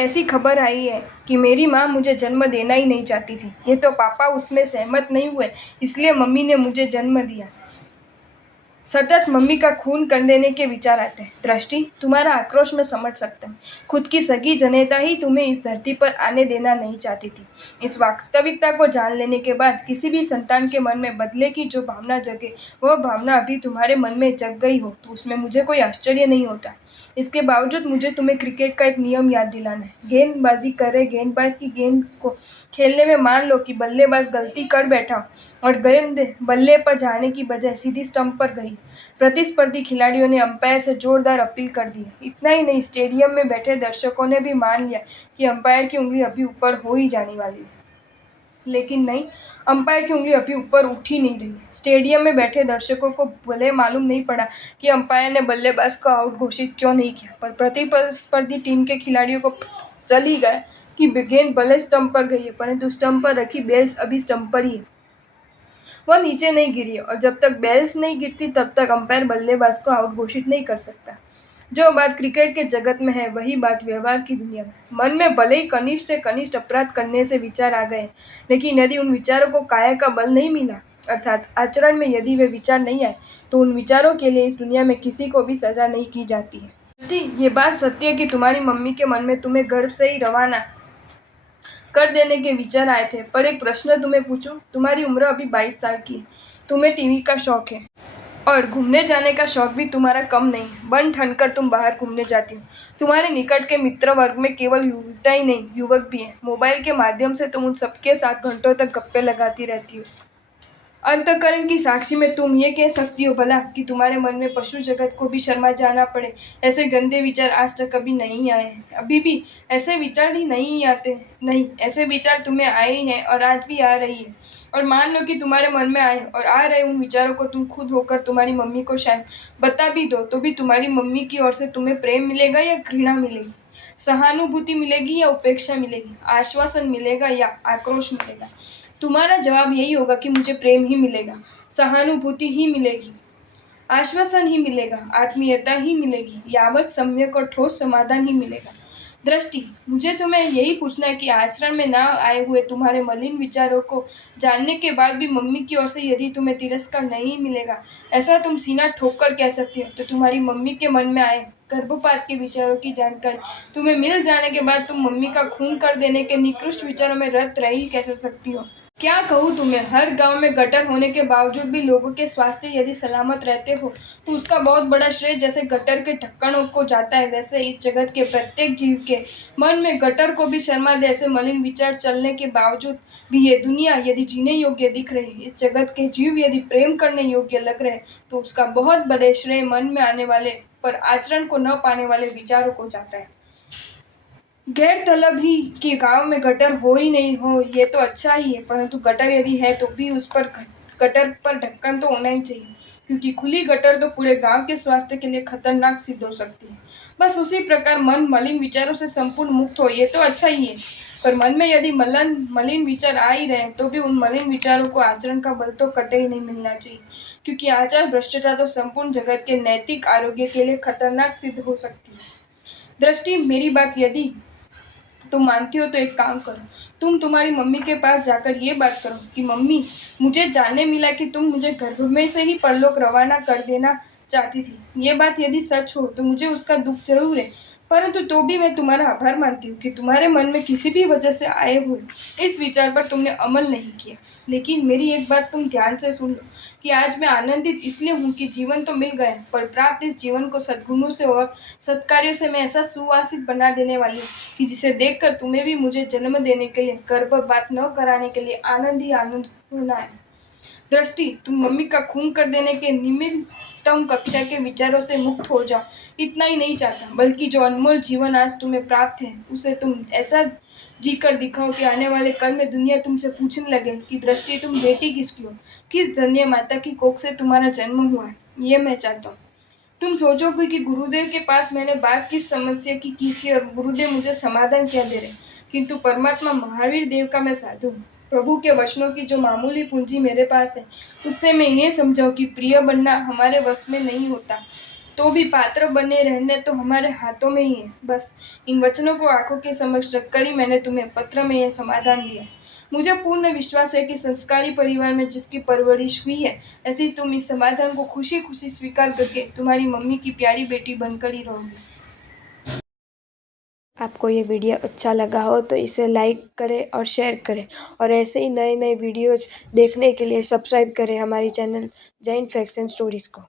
कैसी खबर आई है कि मेरी माँ मुझे जन्म देना ही नहीं चाहती थी। ये तो पापा उसमें सहमत नहीं हुए, इसलिए मम्मी ने मुझे जन्म दिया। सतत मम्मी का खून कर देने के विचार आते हैं। दृष्टि, तुम्हारा आक्रोश मैं समझ सकता हूँ। खुद की सगी जनेता ही तुम्हें इस धरती पर आने देना नहीं चाहती थी। इस वास्तविकता को जान लेने के बाद किसी भी संतान के मन में बदले की जो भावना जगे, वह भावना अभी तुम्हारे मन में जग गई हो तो उसमें मुझे कोई आश्चर्य नहीं होता। इसके बावजूद मुझे तुम्हें क्रिकेट का एक नियम याद दिलाना है। गेंदबाजी करे गेंदबाज की गेंद को खेलने में मान लो कि बल्लेबाज गलती कर बैठा और गेंद बल्ले पर जाने की बजाय सीधी स्टंप पर गई। प्रतिस्पर्धी खिलाड़ियों ने अंपायर से जोरदार अपील कर दी। इतना ही नहीं, स्टेडियम में बैठे दर्शकों ने भी मान लिया कि अंपायर की उंगली अभी ऊपर हो ही जाने वाली है। लेकिन नहीं, अंपायर की उंगली अभी ऊपर उठ ही नहीं रही। स्टेडियम में बैठे दर्शकों को भले मालूम नहीं पड़ा कि अंपायर ने बल्लेबाज को आउट घोषित क्यों नहीं किया, पर प्रतिस्पर्धी टीम के खिलाड़ियों को चल ही गया कि गेंद भले स्टंप पर गई है, परंतु स्टंप पर रखी बेल्स अभी स्टंप पर ही है, वह नीचे नहीं गिरी है। और जब तक बेल्स नहीं गिरती तब तक अंपायर बल्लेबाज को आउट घोषित नहीं कर सकता। जो बात क्रिकेट के जगत में है वही बात व्यवहार की दुनिया में। मन में भले ही कनिष्ठ से कनिष्ठ अपराध करने से विचार आ गए, लेकिन यदि उन विचारों को काया का बल नहीं मिला, अर्थात आचरण में यदि वे विचार नहीं आए, तो उन विचारों के लिए इस दुनिया में किसी को भी सजा नहीं की जाती है। ये बात सत्य है कि तुम्हारी मम्मी के मन में तुम्हें गर्भ से ही रवाना कर देने के विचार आए थे। पर एक प्रश्न तुम्हें पूछूं, तुम्हारी उम्र अभी 22 साल की है, तुम्हें टीवी का शौक है और घूमने जाने का शौक भी तुम्हारा कम नहीं है। बन ठन कर तुम बाहर घूमने जाती हो। तुम्हारे निकट के मित्र वर्ग में केवल युवता ही नहीं, युवक भी हैं। मोबाइल के माध्यम से तुम उन सबके साथ घंटों तक गप्पे लगाती रहती हो। अंतःकरण की साक्षी में तुम ये कह सकती हो भला कि तुम्हारे मन में पशु जगत को भी शर्मा जाना पड़े, ऐसे गंदे विचार आज तक कभी नहीं आए। अभी भी ऐसे विचार ही नहीं आते। नहीं, ऐसे विचार तुम्हें आए हैं और आज भी आ रही है। और मान लो कि तुम्हारे मन में आए और आ रहे उन विचारों को तुम खुद होकर तुम्हारी मम्मी को शायद बता भी दो, तो भी तुम्हारी मम्मी की ओर से तुम्हें प्रेम मिलेगा या घृणा मिलेगी, सहानुभूति मिलेगी या उपेक्षा मिलेगी, आश्वासन मिलेगा या आक्रोश मिलेगा? तुम्हारा जवाब यही होगा कि मुझे प्रेम ही मिलेगा, सहानुभूति ही मिलेगी, आश्वासन ही मिलेगा, आत्मीयता ही मिलेगी, यावत सम्यक और ठोस समाधान ही मिलेगा। दृष्टि, मुझे तुम्हें यही पूछना है कि आचरण में ना आए हुए तुम्हारे मलिन विचारों को जानने के बाद भी मम्मी की ओर से यदि तुम्हें तिरस्कार नहीं मिलेगा, ऐसा तुम सीना ठोक कर कह सकती हो, तो तुम्हारी मम्मी के मन में आए गर्भपात के विचारों की जानकारी तुम्हें मिल जाने के बाद तुम मम्मी का खून कर देने के निकृष्ट विचारों में रत रही कैसे सकती हो? क्या कहूँ तुम्हें, हर गांव में गटर होने के बावजूद भी लोगों के स्वास्थ्य यदि सलामत रहते हो तो उसका बहुत बड़ा श्रेय जैसे गटर के ढक्कनों को जाता है, वैसे इस जगत के प्रत्येक जीव के मन में गटर को भी शर्मा दे ऐसे मलिन विचार चलने के बावजूद भी ये दुनिया यदि जीने योग्य दिख रही, इस जगत के जीव यदि प्रेम करने योग्य लग रहे, तो उसका बहुत बड़े श्रेय मन में आने वाले पर आचरण को न पाने वाले विचारों को जाता है। गैर तलब ही कि गांव में गटर हो ही नहीं हो ये तो अच्छा ही है, परंतु गटर यदि है तो भी उस पर गटर पर ढक्कन तो होना ही चाहिए, क्योंकि खुली गटर तो पूरे गांव के स्वास्थ्य के लिए खतरनाक सिद्ध हो सकती है। बस उसी प्रकार मन मलिन विचारों से संपूर्ण मुक्त हो ये तो अच्छा ही है, पर मन में यदि मलिन विचार आ ही रहे तो भी उन मलिन विचारों को आचरण का बल तो कतई नहीं मिलना चाहिए, क्योंकि आचार भ्रष्टता तो संपूर्ण जगत के नैतिक आरोग्य के लिए खतरनाक सिद्ध हो सकती है। दृष्टि, मेरी बात यदि तुम मानती हो तो एक काम करो, तुम तुम्हारी मम्मी के पास जाकर ये बात करो कि मम्मी, मुझे जानने मिला कि तुम मुझे गर्भ में से ही परलोक रवाना कर देना चाहती थी। ये बात यदि सच हो तो मुझे उसका दुख जरूर है, परंतु तो भी मैं तुम्हारा आभार मानती हूँ कि तुम्हारे मन में किसी भी वजह से आए हुए इस विचार पर तुमने अमल नहीं किया। लेकिन मेरी एक बात तुम ध्यान से सुन लो कि आज मैं आनंदित इसलिए हूँ कि जीवन तो मिल गया, पर प्राप्त इस जीवन को सद्गुणों से और सत्कार्यों से मैं ऐसा सुवासित बना देने वाली हूँ कि जिसे देखकर तुम्हें भी मुझे जन्म देने के लिए, गर्भपात न कराने के लिए आनंद ही आनंद होना है। दृष्टि, तुम मम्मी का खून कर देने के निमित्तम कक्षा के विचारों से मुक्त हो जाओ, इतना ही नहीं चाहता, बल्कि जो अनमोल जीवन आज तुम्हें प्राप्त है उसे तुम ऐसा जीकर दिखाओ कि आने वाले कल में दुनिया तुमसे पूछने लगे कि दृष्टि, तुम बेटी किसकी हो, किस धन्य माता की कोख से तुम्हारा जन्म हुआ है। ये मैं चाहता हूँ। तुम सोचोगे कि गुरुदेव के पास मैंने बात किस समस्या की थी और गुरुदेव मुझे समाधान क्या दे रहे, किंतु परमात्मा महावीर देव का मैं साधु हूँ। प्रभु के वचनों की जो मामूली पूंजी मेरे पास है उससे मैं ये समझाऊं कि प्रिय बनना हमारे वश में नहीं होता, तो भी पात्र बने रहने तो हमारे हाथों में ही है। बस इन वचनों को आंखों के समक्ष रखकर ही मैंने तुम्हें पत्र में यह समाधान दिया। मुझे पूर्ण विश्वास है कि संस्कारी परिवार में जिसकी परवरिश हुई है, ऐसी तुम इस समाधान को खुशी खुशी स्वीकार करके तुम्हारी मम्मी की प्यारी बेटी बनकर ही रहोगी। आपको ये वीडियो अच्छा लगा हो तो इसे लाइक करें और शेयर करें, और ऐसे ही नए नए वीडियोज़ देखने के लिए सब्सक्राइब करें हमारी channel Jain facts and stories को।